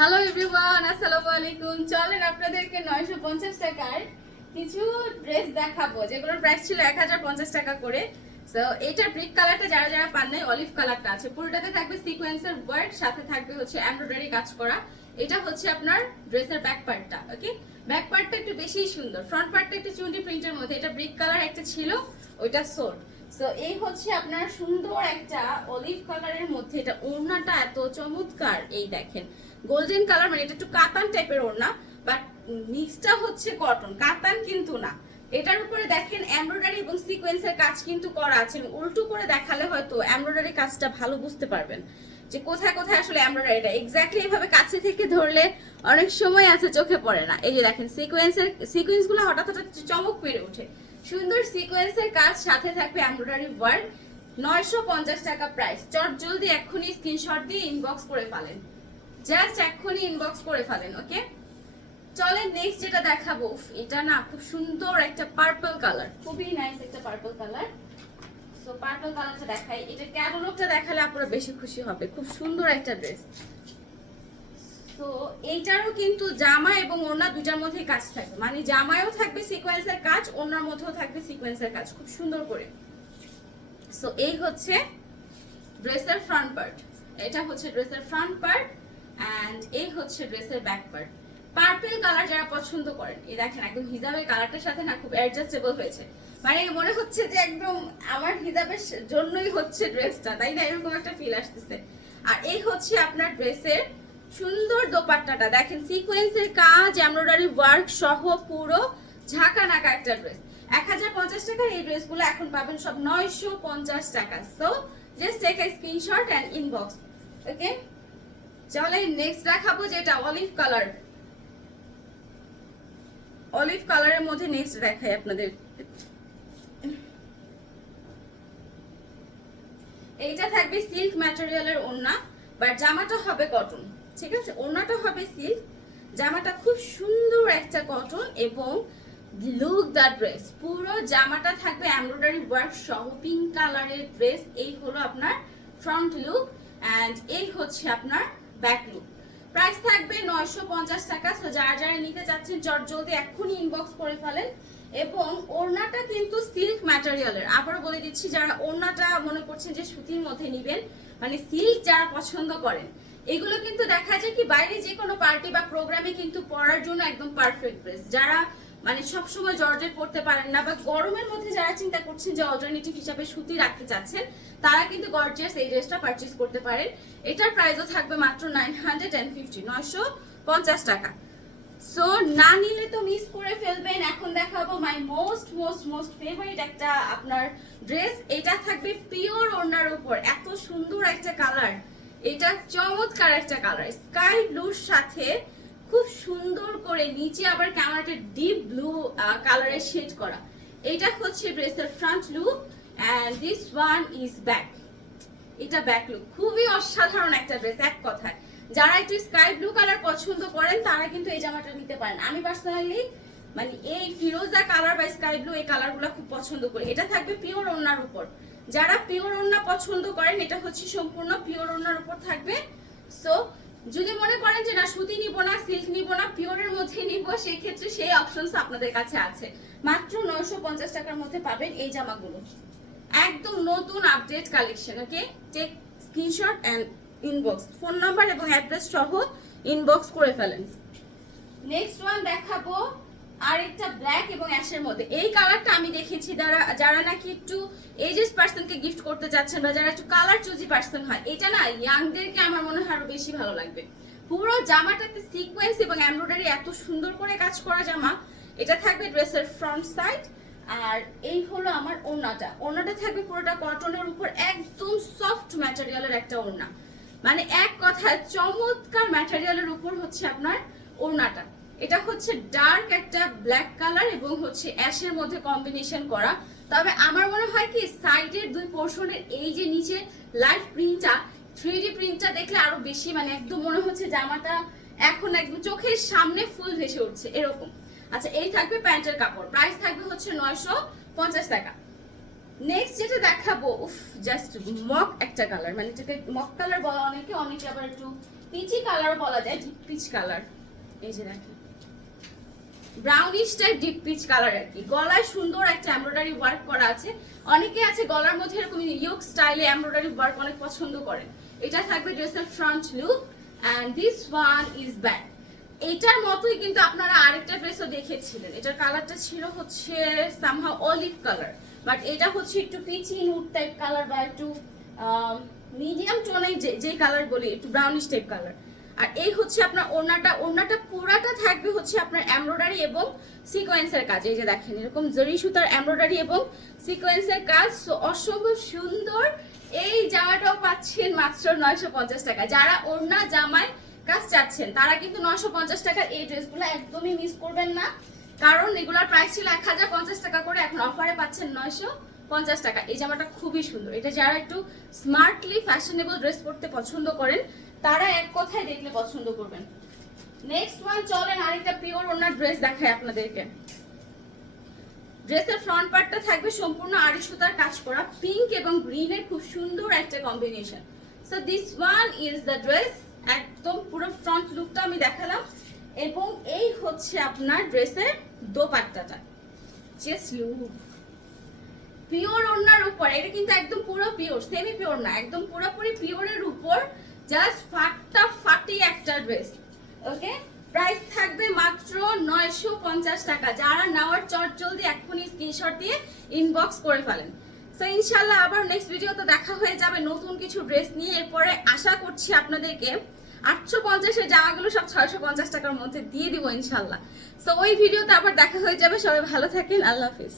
Hello everyone, আসসালামু আলাইকুম। চলেন আপনাদেরকে 950 টাকার কিছু ড্রেস দেখাবো, যেগুলোর প্রাইস ছিল 1050 টাকা করে। সো এটার ব্রিক কালারটা যারা যারা পান নাই, অলিভ কালারটা আছে। পুরোটাতে থাকবে সিকোয়েন্সের ওয়ার্ক, সাথে থাকবে হচ্ছে এমব্রয়ডারি কাজ করা। এটা হচ্ছে আপনার ড্রেসের ব্যাক পার্টটা। ওকে, ব্যাক পার্টটা একটু বেশি সুন্দর, ফ্রন্ট পার্টটা একটু চুন্ডি প্রিন্টের মধ্যে। এটা ব্রিক কালার একটা ছিল, ওইটা সোট। সো এই হচ্ছে আপনার সুন্দর একটা অলিভ কালারের মধ্যে। এটা ওড়নাটা এত চমৎকার, এই দেখেন গোল্ডেন কালার, মানে এটা একটু কাতান টাইপের ওড়না, বাট মিক্সটা হচ্ছে কটন, কাতান কিন্তু না। এটার উপরে দেখেন এমব্রয়ডারি এবং সিকোয়েন্সের কাজ কিন্তু করা আছে। উল্টো করে দেখালে হয়তো এমব্রয়ডারি কাজটা ভালো বুঝতে পারবেন যে কোথায় কোথায় আসলে এমব্রয়ডারিটা। এক্স্যাক্টলি এইভাবে কাছে থেকে ধরলে অনেক সময় আছে চোখে পড়ে না। এই যে দেখেন সিকোয়েন্সগুলো হঠাৎ হঠাৎ চমক পেরে ওঠে। সুন্দর সিকোয়েন্সের কাজ, সাথে থাকবে এমব্রয়ডারি ওয়ার্ক। 950 টাকা প্রাইস। চট জলদি এক্ষুনি স্ক্রিনশট দিয়ে ইনবক্স করে ফেলেন, জাস্ট এক্ষুনি ইনবক্স করে ফেলেন। ওকে, চলেন নেক্সট যেটা দেখাবো। এটা না খুব সুন্দর একটা পার্পল কালার, খুবই নাইস একটা পার্পল কালার। সো পার্পল কালারটা দেখাই। এটা ক্যাটালগটা দেখালে আপনারা বেশি খুশি হবে। খুব সুন্দর একটা ড্রেস। তো এইটারও কিন্তু জামা এবং ওড়না দুটার মধ্যেই কাজ থাকবে, মানে জামায়ও থাকবে সিকোয়েন্সের কাজ, ওড়নার মধ্যেও থাকবে সিকোয়েন্সের কাজ, খুব সুন্দর করে। সো এই হচ্ছে ড্রেসের ফ্রন্ট পার্ট, এটা হচ্ছে ড্রেসের ফ্রন্ট পার্ট, এন্ড এই হচ্ছে ড্রেসের ব্যাক পার্ট। পার্পল কালার যারা পছন্দ করেন, এই দেখেন একদম হিজাবের কালারটার সাথে না খুব অ্যাডজাস্টেবল হয়েছে, মানে মনে হচ্ছে যে একদম আমার হিজাবের জন্যই হচ্ছে ড্রেসটা, তাই না? এরকম একটা ফিল আসতেছে। আর এই হচ্ছে আপনার ড্রেসের সুন্দর দোপাট্টাটা, দেখেন সিকোয়েন্সের কাজ, এমব্রয়ডারি ওয়ার্ক সহ পুরো ঝাঁকা নাকা একটা ড্রেস। 1050 টাকার এই ড্রেসগুলো এখন পাবেন সব 950 টাকা। So just take a screenshot and inbox. Okay, চলে নেক্সট দেখাবো, যেটা অলিভ কালার। অলিভ কালারের মধ্যে নেক্সট দেখাই আপনাদের। এইটা থাকবে সিল্ক ম্যাটেরিয়ালের ওড়না, বাট জামাটা হবে কটন। ঠিক আছে, ওড়নাটা হবে সিল্ক, জামাটা খুব সুন্দর একটা কটন। এবং লুক দ্য ড্রেস, পুরো জামাটা থাকবে এমব্রয়ডারি ওয়ার্ক সহ পিঙ্ক কালারের ড্রেস। এই হলো আপনার ফ্রন্ট লুক, এন্ড এই হচ্ছে আপনার ব্যাক লুক। প্রাইস থাকবে 950 টাকা। সো যারা যারা নিতে চাচ্ছেন চট জলদি এক্ষুনি ইনবক্স করে ফেলেন। এবং ওড়নাটা কিন্তু সিল্ক ম্যাটেরিয়ালের, আবারও বলে দিচ্ছি, যারা ওড়নাটা মনে করছেন যে সুতির মধ্যে নিবেন, মানে সিল্ক যারা পছন্দ করেন, এগুলো কিন্তু দেখা যায় কি বাইরে যে কোনো পার্টি বা প্রোগ্রামে কিন্তু পরার জন্য একদম পারফেক্ট ড্রেস। যারা মানে সবসময় জর্জেট পরতে পারেন না, বা গরমের মধ্যে যারা চিন্তা করছেন যে অল্টারনেটিভ হিসাবে সুতি রাখতে চাচ্ছেন, তারা কিন্তু গর্জিয়াস এই ড্রেসটা পারচেজ করতে পারেন। এটার প্রাইসও থাকবে মাত্র 950 টাকা। সো না নিলে তো মিস করে ফেলবেন। এখন দেখাবো my most most most favourite একটা আপনার ড্রেস। এটা থাকবে পিওর ওড়নার উপর, এত সুন্দর একটা কালার। এটা চমৎকার একটা কালার, স্কাই ব্লুর সাথে খুব সুন্দর করে নিচে আবার ক্যামেরাটা ডিপ ব্লু কালারের শেড করা। এটা হচ্ছে ড্রেসের front look, and this one is back. এটা ব্যাক লুক, খুবই অসাধারণ একটা ড্রেস। এক কথায় যারা একটু স্কাই ব্লু কালার পছন্দ করেন তারা কিন্তু এই জামাটা নিতে পারেন। আমি পার্সোনালি মানে এই ফিরোজা কালার বা স্কাই ব্লু এই কালারগুলো খুব পছন্দ করি। এটা থাকবে পিওর ওড়নার উপর, যারা পিওর ওড়না পছন্দ করেন, এটা হচ্ছে সম্পূর্ণ পিওর ওড়নার উপর থাকবে। সো যদি মনে করেন যে না সুতি নিব না, সিল্ক নিব না, পিওরের মধ্যে নিব, সেই ক্ষেত্রে সেই অপশনস আপনাদের কাছে আছে। মাত্র 950 টাকার মধ্যে পাবেন এই জামাগুলো, একদম নতুন update collection. Okay, take screenshot and inbox, phone number এবং অ্যাড্রেস সহ ইনবক্স করে ফেলেন। নেক্সট ওয়ান দেখাবো আরেকটা ব্ল্যাক এবং অ্যাশের মধ্যে। এই কালারটা আমি দেখেছি যারা যারা নাকি একটু এজেস পার্সনকে গিফট করতে যাচ্ছেন, বা যারা একটু কালার চুজি পার্সন হয়, এটা না ইয়াংদেরকে আমার মনে হয় আরো বেশি ভালো লাগবে। পুরো জামাটাতে সিকোয়েন্স এবং এমব্রয়ডারি এত সুন্দর করে কাজ করা জামা। এটা থাকবে ড্রেসের ফ্রন্ট সাইড, আর এই হলো আমার ওড়নাটা। ওড়নাটা থাকবে পুরোটা কটনের উপর, একদম সফট ম্যাটেরিয়ালের একটা ওড়না, মানে এক কথায় চমৎকার ম্যাটেরিয়ালের উপর হচ্ছে আপনার ওড়নাটা। এটা হচ্ছে ডার্ক একটা ব্ল্যাক কালার এবং হচ্ছে অ্যাশের মধ্যে কম্বিনেশন করা। তবে আমার মনে হয় কি সাইডের দুই পোর্শনের এই যে নিচে লাইট প্রিন্টটা, 3D প্রিন্টটা দেখলে আরো বেশি মানে একদম মনে হচ্ছে জামাটা এখন একদম চোখের সামনে ফুল ভেসে উঠছে এরকম। আচ্ছা, এই থাকবে প্যান্টের কাপড়, প্রাইস থাকবে হচ্ছে 950 টাকা। নেক্সট যেটা দেখাবো, উফ জাস্ট মক একটা কালার, মানে এটাকে মক কালার বলা অনেকে, অনেকে আবার একটু পিচি কালার বলা যায়, ডিপ পিচ কালার। এই যে দেখেন brownish type deep peach colour আর কি। গলায় সুন্দর একটা এমব্রয়ডারি ওয়ার্ক করা আছে। অনেকে আছে গলার মধ্যে এরকম ইয়োক স্টাইলে এমব্রয়ডারি ওয়ার্ক অনেক পছন্দ করেন। এটা থাকবে ড্রেসের front look and this one is back. এটার মতোই কিন্তু আপনারা আরেকটা ড্রেসও দেখেছিলেন, এটার কালারটা ছিল হচ্ছে সামহাউ অলিভ কালার, বাট এটা হচ্ছে একটু পিচি নুড টাইপ কালার বা একটু মিডিয়াম টোনে যে কালার বলি, একটু ব্রাউনিশ টাইপ কালার। আর এই হচ্ছে আপনার ওড়নাটা পুরাটা থাকবে হচ্ছে আপনার এমব্রয়ডারি এবং সিকোয়েন্সের কাজ। এই যে দেখেন এরকম জরি সুতার এমব্রয়ডারি এবং সিকোয়েন্সের কাজ, সো অসম্ভব সুন্দর। এই জামাটাও পাচ্ছেন মাত্র 950 টাকা। যারা ওড়না জামায় কাজ চাচ্ছেন তারা কিন্তু 950 টাকার এই ড্রেসগুলো একদমই মিস করবেন না, কারণ এগুলোর প্রাইস ছিল 1050 টাকা করে, এখন অফারে পাচ্ছেন 950 টাকা। এই জামাটা খুবই সুন্দর। এটা যারা একটু স্মার্টলি ফ্যাশনেবল ড্রেস পরতে পছন্দ করেন তারা এক কথায় দেখলে পছন্দ করবেন। নেক্সট ওয়ান চলেন আরেকটা পিওর ওড়নার ড্রেস দেখাই আপনাদেরকে। ড্রেসের ফ্রন্ট পার্টটা থাকবে সম্পূর্ণ আড়ি সুতার কাজ করা, পিঙ্ক এবং গ্রিনের খুব সুন্দর একটা combination. So this one is the dress. একদম পুরো ফ্রন্ট লুকটা আমি দেখালাম, এবং এই হচ্ছে আপনার ড্রেসের দোপাট্টাটা। জাস্ট লুক, পিওর ওড়নার উপর, এটা কিন্তু একদম পুরো পিওর, সেমি পিওর না, একদম পুরোপুরি পিওরের উপর জাস্ট ফাটাফাটি একটা ড্রেস। ওকে, প্রাইস থাকবে মাত্র 950 টাকা। যারা নেওয়ার চটজলদি এক্ষুনি স্ক্রিনশট দিয়ে ইনবক্স করে ফেলেন। সো ইনশাল্লাহ আবার নেক্সট ভিডিওতে দেখা হয়ে যাবে নতুন কিছু ড্রেস নিয়ে। এরপরে আশা করছি আপনাদেরকে 850 এর জামাগুলো সব 650 টাকার মধ্যে দিয়ে দিব ইনশাল্লাহ। সো ওই ভিডিওতে আবার দেখা হয়ে যাবে। সবাই ভালো থাকেন, আল্লাহ হাফিজ।